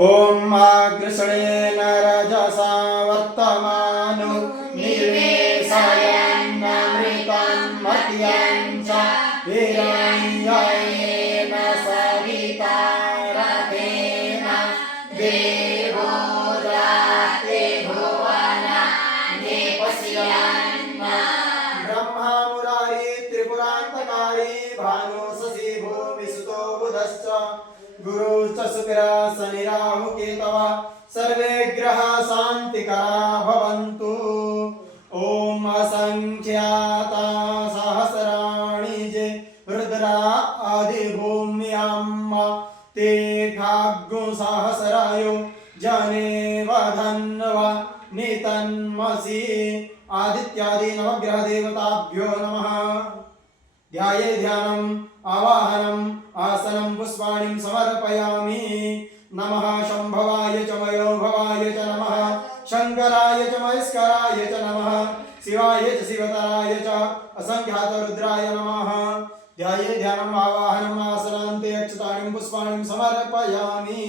ॐ आकृष्णेन रजसा वर्तमानो निर्वेशयन्नमृतं मह्यं च हिरण्येन सविता रथेन देवो जाते भुवना निपश्यन् ब्रह्मा मुरारी त्रिपुरान्तकारी भानु शशि भूमिसुतो बुधश्च गुरु च शुक्र शनि राहु केतवः सर्वे ग्रहा शान्तिकरा भवन्तु। ॐ असंख्याता सहस्राणि जे रुद्रा आदिभूम्यां ते खाग्गु सहस्रायो जने वधन्वा नितन्मसि आदित्यादि नवग्रह देवताभ्यो नमः। ध्याये ध्यानम् आवाहनम् आसनं पुष्पाणिं समर्पयामि। नमः शंभवाय च मयोभवाय च नमः शंकराय च महेश्वराय च नमः शिवाय च शिवतराय च असंख्यात रुद्राय नमः। ध्याये ध्यानम् आवाहनम् आसनान्ते अक्षतानि पुष्पाणि समर्पयामि।